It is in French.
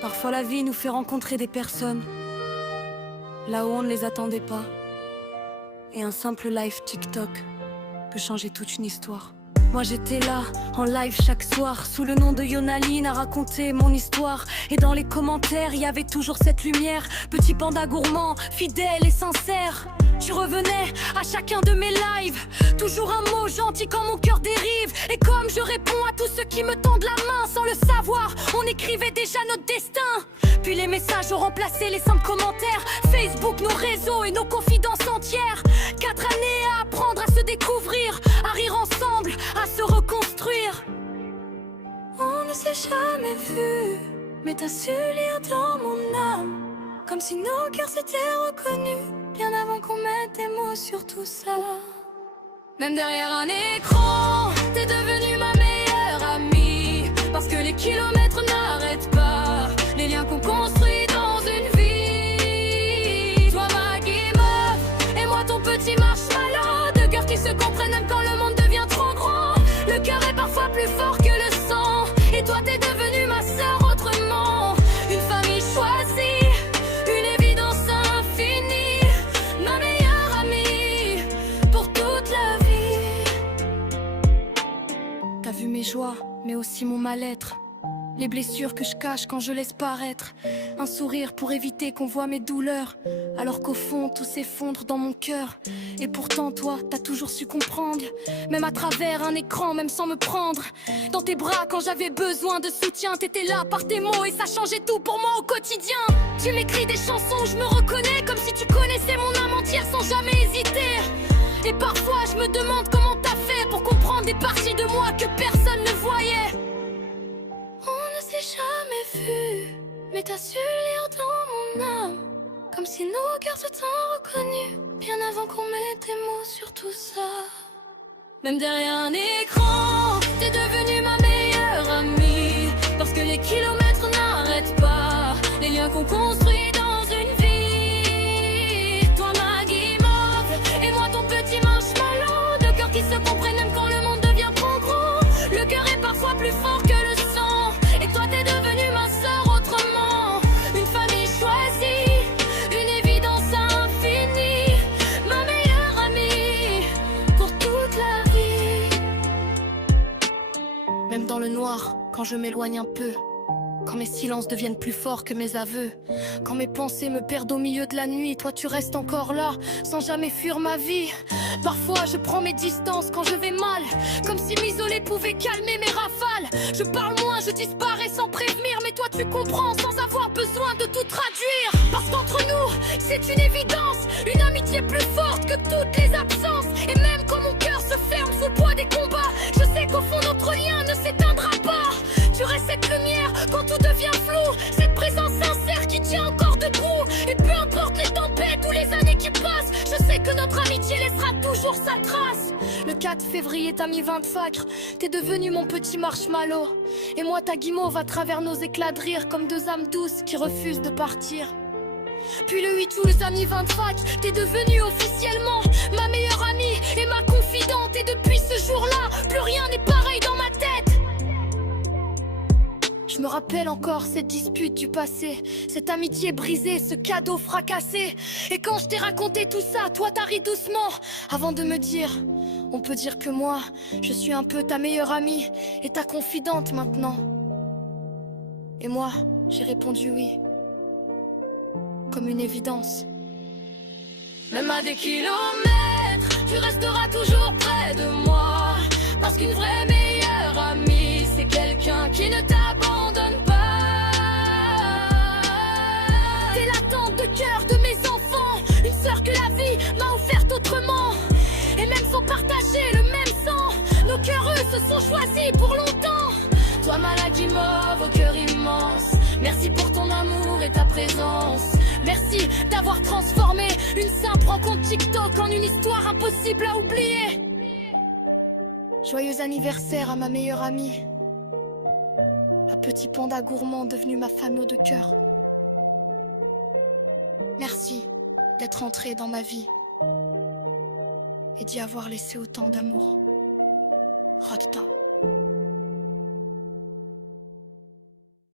Parfois la vie nous fait rencontrer des personnes là où on ne les attendait pas. Et un simple live TikTok peut changer toute une histoire. Moi j'étais là, en live chaque soir, sous le nom de Yonaline, à raconter mon histoire. Et dans les commentaires, il y avait toujours cette lumière. Petit panda gourmand, fidèle et sincère. Tu revenais à chacun de mes lives, toujours un mot gentil quand mon cœur dérive. Et comme je réponds à tous ceux qui me tendent la main, sans le savoir, on écrivait déjà notre destin. Puis les messages ont remplacé les simples commentaires. Facebook, nos réseaux et nos confidences entières. 4 années à apprendre à se découvrir, à rire ensemble, à se reconstruire. On ne s'est jamais vu, mais t'as su lire dans mon âme, comme si nos cœurs s'étaient reconnus, bien avant qu'on mette des mots sur tout ça. Même derrière un écran, t'es devenue ma meilleure amie, parce que les kilomètres n'arrêtent pas les liens qu'on construit dans une vie. Toi ma guimauve, et moi ton petit marshmallow, deux cœurs qui se comprennent même quand le monde devient trop grand. Le cœur est parfois plus fort que le sang, et toi t'es devenue ma sœur autrement. Une famille choisie, une évidence infinie, ma meilleure amie pour toute la vie. T'as vu mes joies, mais aussi mon mal-être, les blessures que je cache quand je laisse paraître. Un sourire pour éviter qu'on voit mes douleurs, alors qu'au fond tout s'effondre dans mon cœur. Et pourtant toi, t'as toujours su comprendre, même à travers un écran, même sans me prendre dans tes bras quand j'avais besoin de soutien. T'étais là par tes mots et ça changeait tout pour moi au quotidien. Tu m'écris des chansons où je me reconnais, comme si tu connaissais mon âme entière sans jamais hésiter. Et parfois je me demande comment t'as fait pour comprendre des parties de moi que personne ne voyait. On ne s'est jamais vu, mais t'as su lire dans mon âme, comme si nos cœurs se sont reconnus, bien avant qu'on mette des mots sur tout ça. Même derrière un écran, t'es devenue ma meilleure amie, parce que les kilomètres n'arrêtent pas les liens qu'on construit dans une vie. Toi ma guimauve, et moi ton petit marshmallow, deux cœurs qui se comprennent même quand le monde devient trop gros. Le cœur est parfois plus fort que le sang, et toi t'es devenue ma sœur autrement. Une famille choisie, une évidence infinie, ma meilleure amie pour toute la vie. Même dans le noir, quand je m'éloigne un peu, quand mes silences deviennent plus forts que mes aveux, quand mes pensées me perdent au milieu de la nuit, toi tu restes encore là, sans jamais fuir ma vie. Parfois je prends mes distances quand je vais mal, comme si m'isoler pouvait calmer mes rafales. Je parle moins, je disparais sans prévenir, mais toi tu comprends sans avoir besoin de tout traduire. Parce qu'entre nous, c'est une évidence, une amitié plus forte que toutes les absences. Et même quand mon cœur se ferme sous le poids des combats, je sais qu'au fond notre lien ne s'éteindra pas. Tu restes cette lumière quand tout devient flou, cette présence sincère qui tient encore debout. Et peu importe les tempêtes ou les années qui passent, je sais que notre amitié laissera toujours sa trace. Le 4 février t'as mis 20 sacres, t'es devenu mon petit marshmallow, et moi ta guimauve à travers nos éclats de rire, comme deux âmes douces qui refusent de partir. Puis le 8 août t'as mis 20 facs, t'es devenue officiellement ma meilleure amie et ma confidente. Et depuis ce jour-là, plus rien n'est pareil dans ma tête. Je me rappelle encore cette dispute du passé, cette amitié brisée, ce cadeau fracassé. Et quand je t'ai raconté tout ça, toi t'as ri doucement, avant de me dire, on peut dire que moi, je suis un peu ta meilleure amie et ta confidente maintenant. Et moi, j'ai répondu oui, comme une évidence. Même à des kilomètres, tu resteras toujours près de moi, parce qu'une vraie meilleure amie, c'est quelqu'un qui ne t'abandonne pas. T'es l'attente de cœur de mes enfants, une sœur que la vie m'a offerte autrement. Et même sans partager le même sang, nos cœurs eux se sont choisis pour longtemps. Toi ma guimauve au cœur immense, merci pour ton amour et ta présence. Merci d'avoir transformé une simple rencontre TikTok en une histoire impossible à oublier. Joyeux anniversaire à ma meilleure amie, un petit panda gourmand devenu ma femme de cœur. Merci d'être entré dans ma vie. et d'y avoir laissé autant d'amour. Rodta.